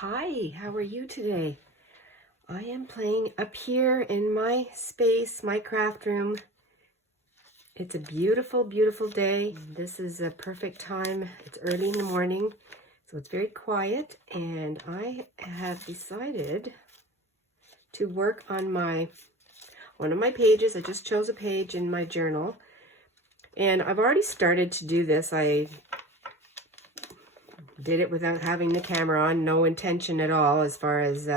Hi, how are you today? I am playing up here in my space, my craft room. It's a beautiful, beautiful day. This is a perfect time. It's early in the morning, so it's very quiet, and I have decided to work on one of my pages. I just chose a page in my journal, and I've already started to do this. I did it without having the camera on, no intention at all as far as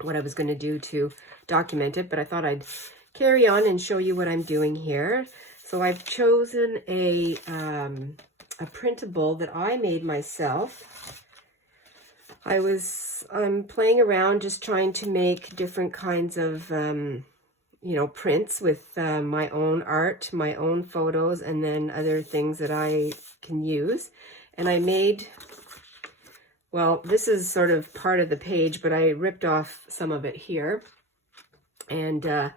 what I was going to do to document it, but I thought I'd carry on and show you what I'm doing here. So I've chosen a printable that I made myself. I'm playing around just trying to make different kinds of prints with my own art, my own photos, and then other things that I can use. And I made, well, this is sort of part of the page, but I ripped off some of it here. And I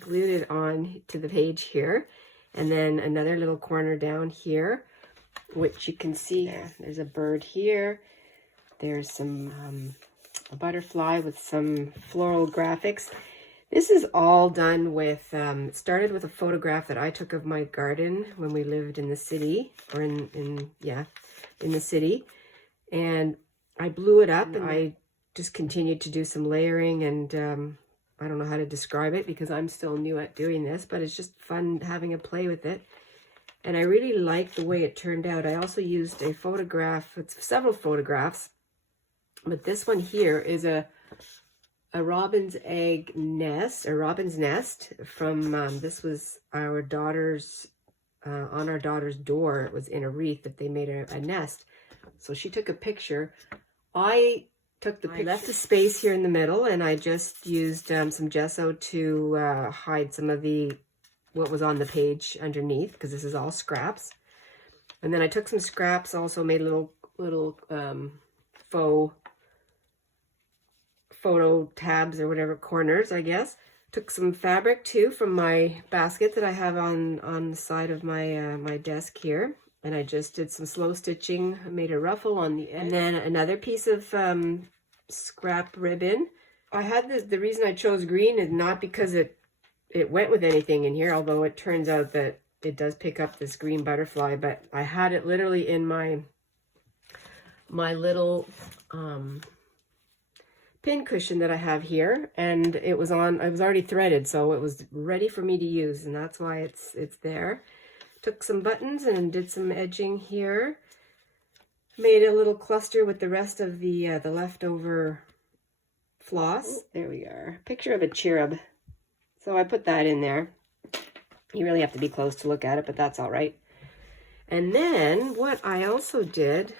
glued it on to the page here. And then another little corner down here, which you can see. There's a bird here. There's some a butterfly with some floral graphics. This is all done with, it started with a photograph that I took of my garden when we lived in the city, or in the city, and I blew it up, and I just continued to do some layering, and I don't know how to describe it because I'm still new at doing this, but it's just fun having a play with it, and I really like the way it turned out. I also used a photograph, it's several photographs, but this one here is a robin's egg nest, a robin's nest from, this was our daughter's, on our daughter's door. It was in a wreath that they made a nest. So she took a picture. I left a space here in the middle, and I just used some gesso to hide some of what was on the page underneath, because this is all scraps. And then I took some scraps, also made little faux photo tabs or whatever, corners, I guess. Took some fabric too from my basket that I have on the side of my my desk here, and I just did some slow stitching. I made a ruffle on the end, and then another piece of scrap ribbon. I had the reason I chose green is not because it went with anything in here, although it turns out that it does pick up this green butterfly, but I had it literally in my little pin cushion that I have here, and it was already threaded, so it was ready for me to use, and that's why it's there. Took some buttons and did some edging here. Made a little cluster with the rest of the leftover floss. Oh, there we are. Picture of a cherub. So I put that in there. You really have to be close to look at it, but that's all right. And then what I also did,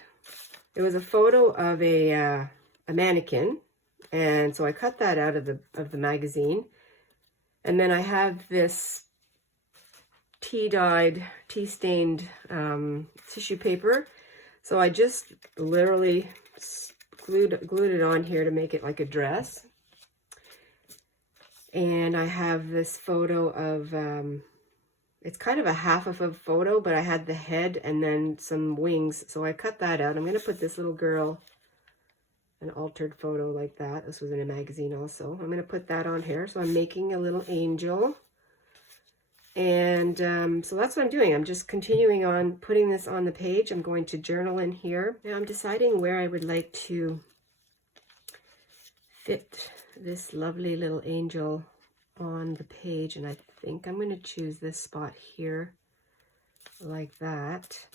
it was a photo of a mannequin. And so I cut that out of the magazine. And then I have this tea-dyed, tea-stained tissue paper. So I just literally glued it on here to make it like a dress. And I have this photo of, it's kind of a half of a photo, but I had the head and then some wings. So I cut that out. I'm going to put this little girl, an altered photo like that. This was in a magazine also. I'm going to put that on here. So I'm making a little angel. And so that's what I'm doing. I'm just continuing on putting this on the page. I'm going to journal in here. Now I'm deciding where I would like to fit this lovely little angel on the page. And I think I'm going to choose this spot here like that.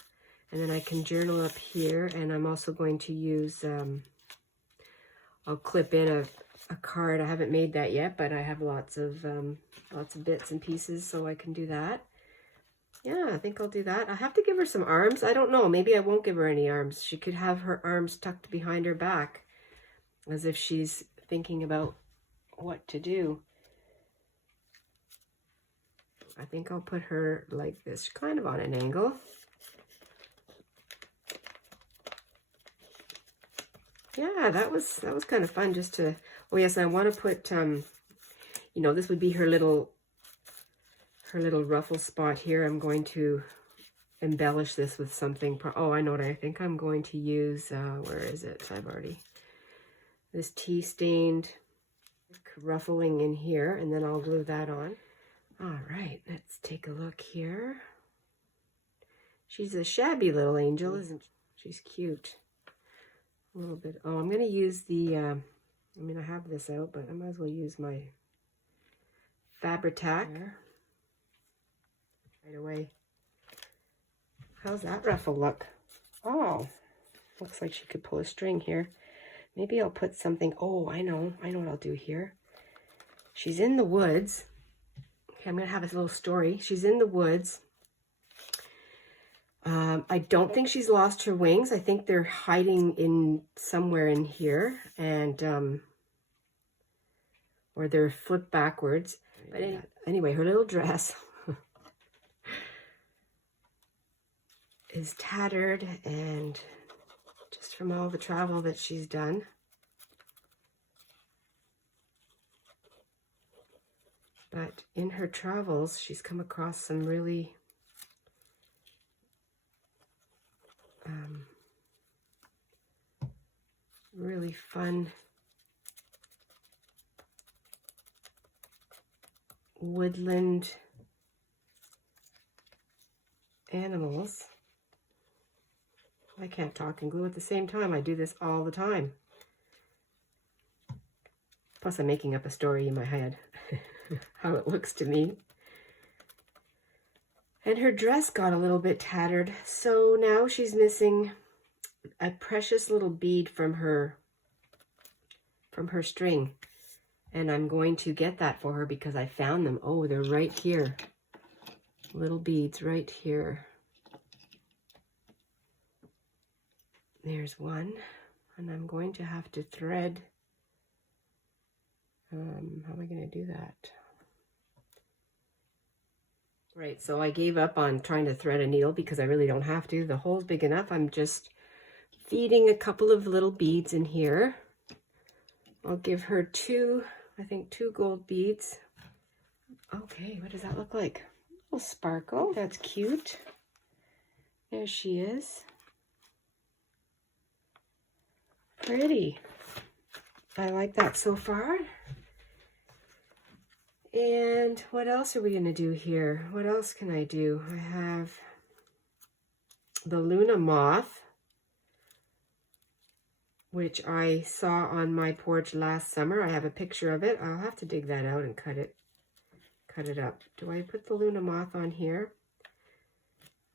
And then I can journal up here. And I'm also going to use... I'll clip in a card. I haven't made that yet, but I have lots of bits and pieces, so I can do that. Yeah, I think I'll do that. I have to give her some arms. I don't know. Maybe I won't give her any arms. She could have her arms tucked behind her back, as if she's thinking about what to do. I think I'll put her like this, kind of on an angle. Yeah, that was kind of fun just to, oh yes, I want to put, this would be her little ruffle spot here. I'm going to embellish this with something. Oh, I know what I think I'm going to use. Where is it? I've already this tea stained ruffling in here, and then I'll glue that on. All right, let's take a look here. She's a shabby little angel, isn't she? She's cute. A little bit. Oh, I'm going to use the, I mean, I have this out, but I might as well use my Fabri-Tac right away. How's that ruffle look? Oh, looks like she could pull a string here. Maybe I'll put something. Oh, I know what I'll do here. She's in the woods. Okay, I'm going to have a little story. She's in the woods. I don't think she's lost her wings. I think they're hiding in somewhere in here, and or they're flipped backwards. But anyway, her little dress is tattered, and just from all the travel that she's done. But in her travels, she's come across some really really fun woodland animals. I can't talk and glue at the same time. I do this all the time. Plus, I'm making up a story in my head, how it looks to me. And her dress got a little bit tattered, so now she's missing a precious little bead from her string. And I'm going to get that for her because I found them. Oh, they're right here. Little beads right here. There's one. And I'm going to have to thread. How am I going to do that? Right, so I gave up on trying to thread a needle because I really don't have to. The hole's big enough. I'm just feeding a couple of little beads in here. I'll give her two gold beads. Okay, what does that look like? A little sparkle. That's cute. There she is. Pretty. I like that so far. And what else are we going to do here? What else can I do? I have the Luna moth, which I saw on my porch last summer. I have a picture of it. I'll have to dig that out and cut it up. Do I put the Luna moth on here?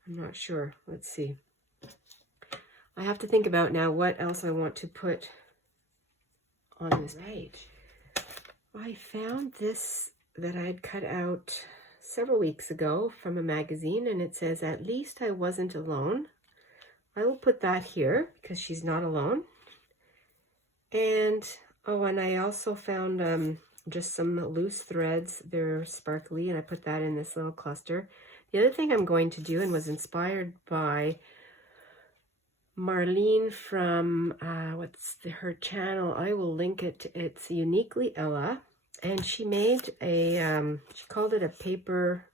I'm not sure. Let's see. I have to think about now what else I want to put on this page. I found this that I had cut out several weeks ago from a magazine, and it says, "At least I wasn't alone." I will put that here because she's not alone. And oh, and I also found just some loose threads. They're sparkly, and I put that in this little cluster. The other thing I'm going to do, and was inspired by Marlene from her channel. I will link it. It's Uniquely Ella, and she made a she called it a paper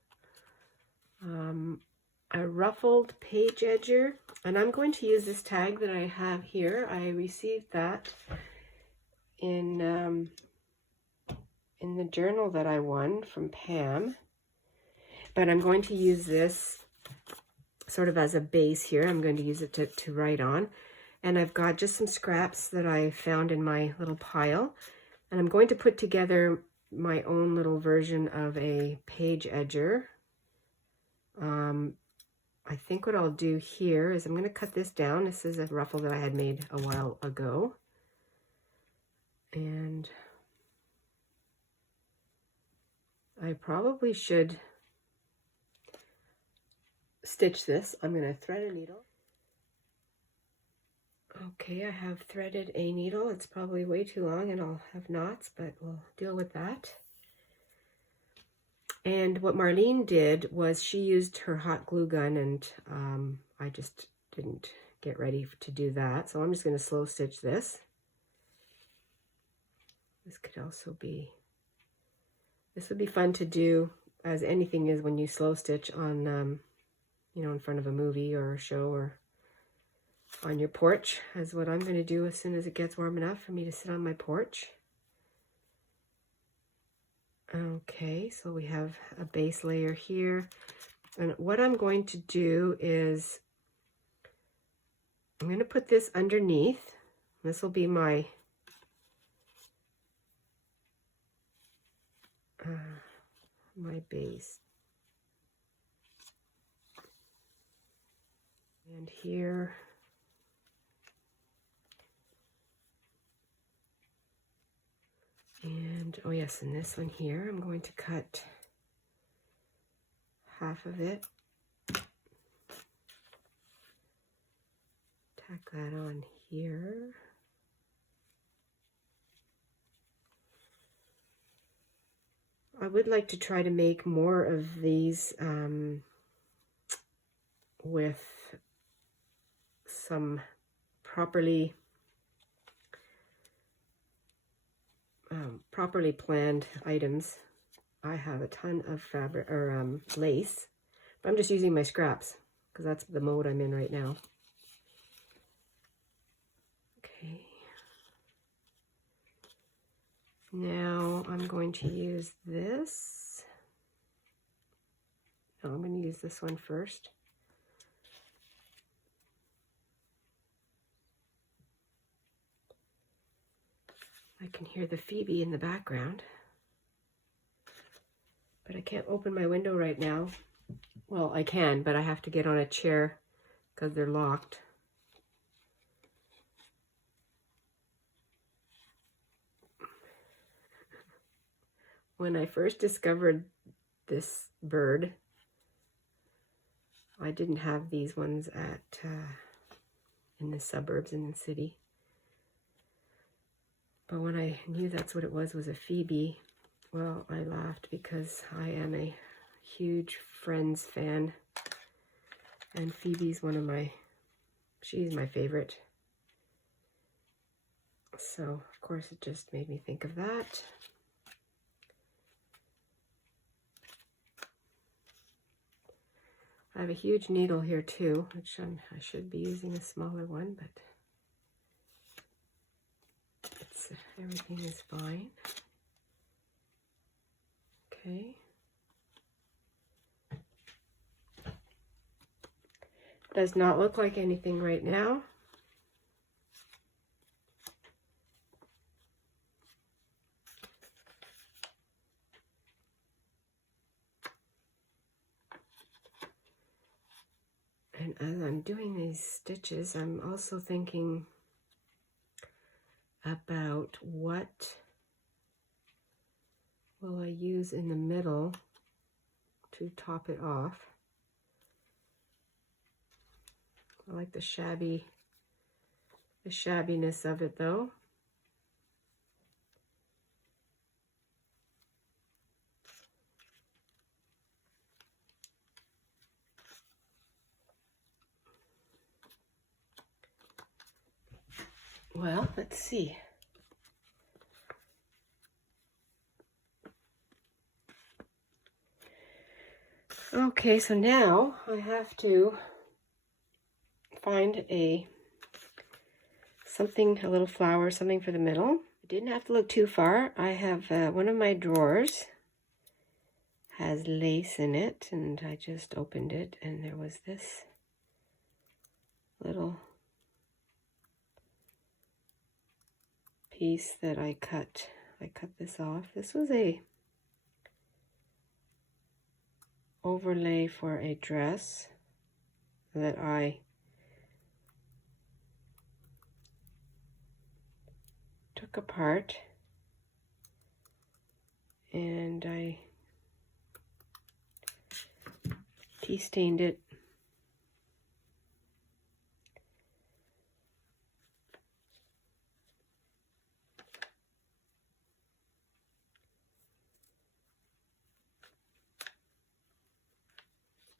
a ruffled page edger, and I'm going to use this tag that I have here. I received that in the journal that I won from Pam, but I'm going to use this sort of as a base here. I'm going to use it to write on, and I've got just some scraps that I found in my little pile, and I'm going to put together my own little version of a page edger. I think what I'll do here is I'm going to cut this down. This is a ruffle that I had made a while ago, and I probably should stitch this. I'm going to thread a needle. Okay, I have threaded a needle. It's probably way too long and I'll have knots, but we'll deal with that. And what Marlene did was she used her hot glue gun, and I just didn't get ready to do that. So I'm just going to slow stitch this. This could also be, this would be fun to do, as anything is when you slow stitch on, you know, in front of a movie or a show or on your porch, is what I'm going to do as soon as it gets warm enough for me to sit on my porch. Okay, so we have a base layer here. And what I'm going to do is I'm going to put this underneath. This will be my my base. And here, and oh yes, and this one here, I'm going to cut half of it. Tack that on here. I would like to try to make more of these with some properly planned items. I have a ton of fabric or lace, but I'm just using my scraps because that's the mode I'm in right now. Okay. Now I'm going to use this. No, I'm going to use this one first. I can hear the Phoebe in the background, but I can't open my window right now. Well, I can, but I have to get on a chair because they're locked. When I first discovered this bird, I didn't have these ones at in the suburbs in the city. But when I knew that's what it was a Phoebe, well, I laughed because I am a huge Friends fan. And Phoebe's she's my favorite. So, of course, it just made me think of that. I have a huge needle here too, which I should be using a smaller one, but everything is fine. Okay. Does not look like anything right now. And as I'm doing these stitches, I'm also thinking about what will I use in the middle to top it off. I like the shabbiness of it though. Well, let's see. Okay, so now I have to find a little flower, something for the middle. I didn't have to look too far. I have one of my drawers has lace in it, and I just opened it, and there was this little piece that I cut. I cut this off. This was a overlay for a dress that I took apart, and I tea stained it.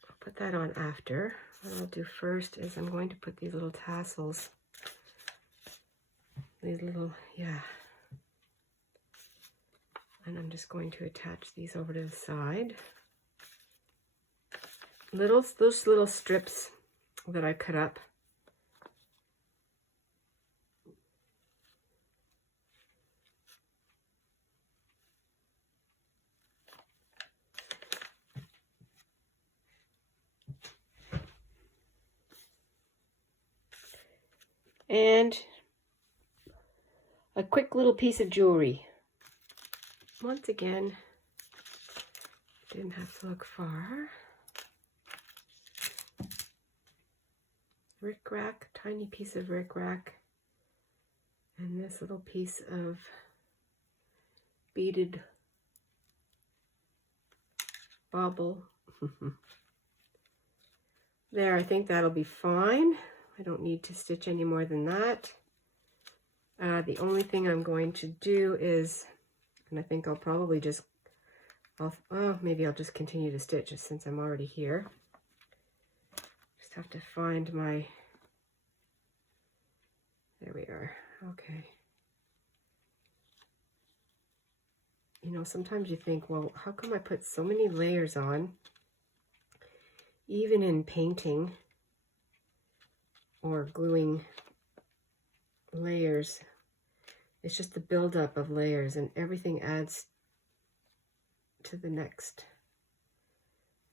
I'll put that on after. What I'll do first is I'm going to put these little tassels, and I'm just going to attach these over to the side. Those little strips that I cut up and a quick little piece of jewelry. Once again, didn't have to look far. Rickrack, tiny piece of rickrack, and this little piece of beaded bauble. There, I think that'll be fine. I don't need to stitch any more than that. The only thing I'm going to do is, and I think I'll probably just, maybe I'll just continue to stitch since I'm already here. Just have to find my, there we are, okay. You know, sometimes you think, well, how come I put so many layers on, even in painting or gluing layers? It's just the buildup of layers, and everything adds to the next,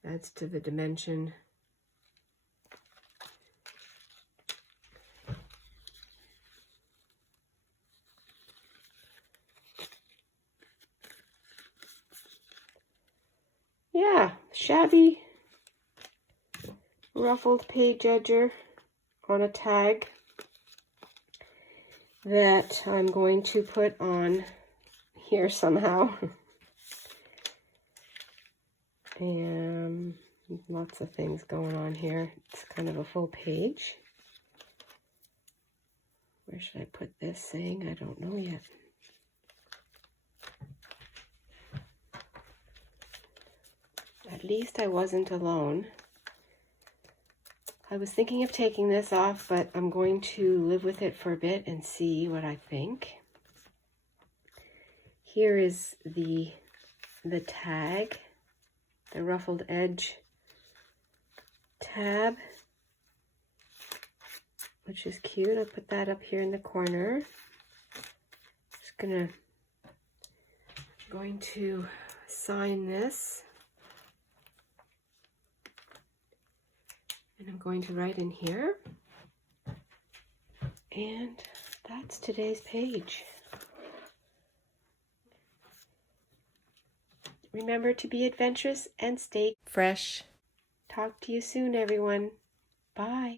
adds to the dimension. Yeah, shabby ruffled page edger on a tag that I'm going to put on here somehow. And lots of things going on here. It's kind of a full page. Where should I put this saying? I don't know yet. At least I wasn't alone. I was thinking of taking this off, but I'm going to live with it for a bit and see what I think. Here is the tag, the ruffled edge tab, which is cute. I'll put that up here in the corner. Just going to sign this. And I'm going to write in here. And that's today's page. Remember to be adventurous and stay fresh. Talk to you soon, everyone. Bye.